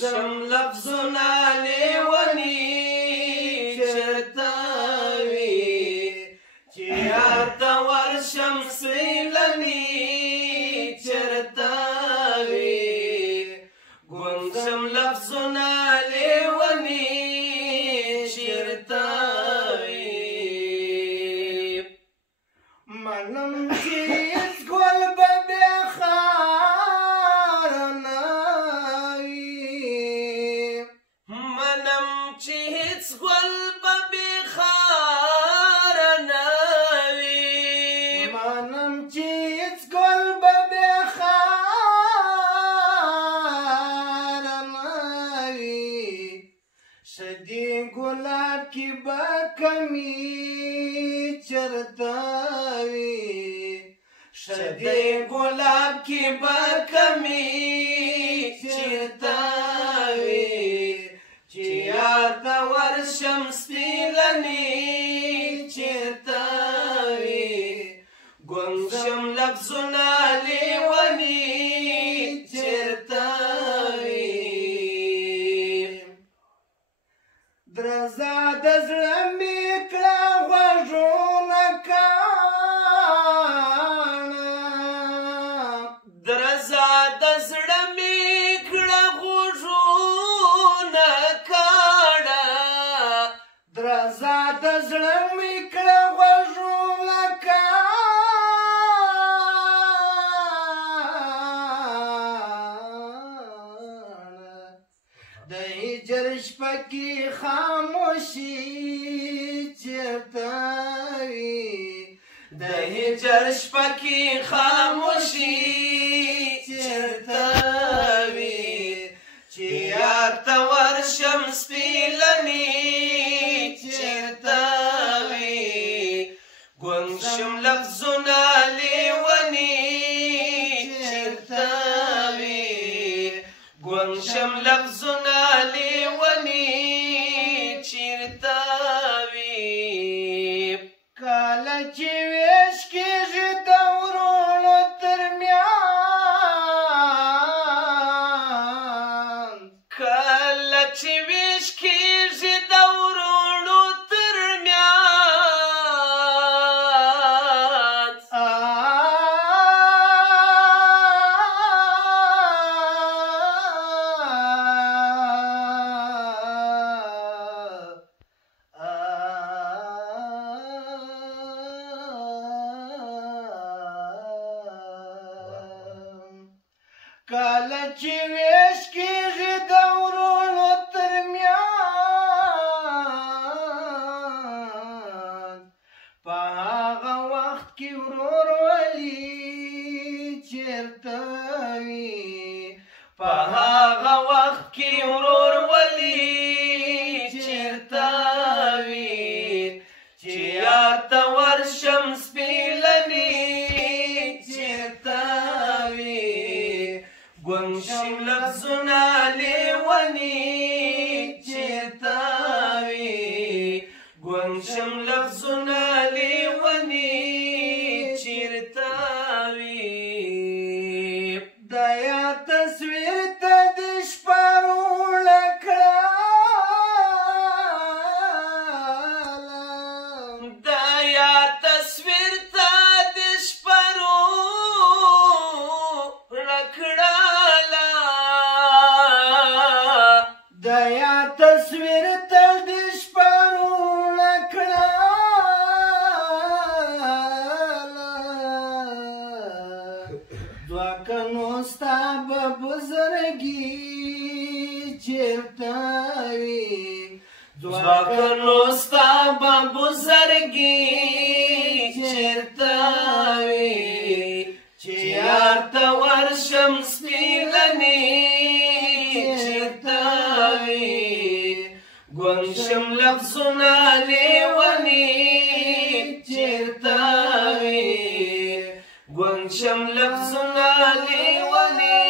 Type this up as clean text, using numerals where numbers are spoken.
شم لفظونه لیونی چرته وي چې یار ته ورشم سیلني چرته وي ګونګ شم لفظونه لیونی چرته وي منم چې هېڅ ګل به بیا خار نه وي منم چې هېڅ ګل به بې خاره نه وي منم چې هېڅ ګل به بیا خار نه وي شدې ګلاب کې به کمی چرته وي شدې ګلاب کې به کمی چرته وي چې یار ته ورشم سپیلني چرته وي ګونګ شم لفظونه لیوني چرته وي درزا د زړه مې کړه غوږونه کاڼه درزا د زړه مې کړه غوږونه کاڼه درزا د زړه مې کړه غوږونه کاڼه د هجر شپه کې خاموشي چرته وي د هجر شپه کې خاموشي چرته وي چې یار ته ورشم سپیلني چرته وي ګونګ شم لفظونه لیوني چرته وي ګونګ شم لفظونه لیوني چرته وي کله چې ویش کېږي د ورونو ترمنځ کله چې ویش کېږي د وروڼو ترمنځ کله چې ویش کېږي د ورونو ترمنځ په هغه وخت کې ورورولي چېرته وي په هغه وخت کې ورورولي چېرته وي چې یار ته ورشم سپیلني چېرته وي ګونګ شم لفظونه لیوني چرته وي ګونګ شم لفظونه لیوني چرته وي د یاد تصویر ته د شپه روڼه کړله د یاد تصویر ته د شپه روڼه کړله د یاد تصویر ته د شپه روڼه کړله دوه کنو ستا به بزرګي چېرته وي دوه کنو ستا به بزرګي چېرته وي چې یار ته ورشم سپیلني چېرته وي ګونګ شم لفظونه لیوني چېرته وي ګونګ شم لفظونه لیوني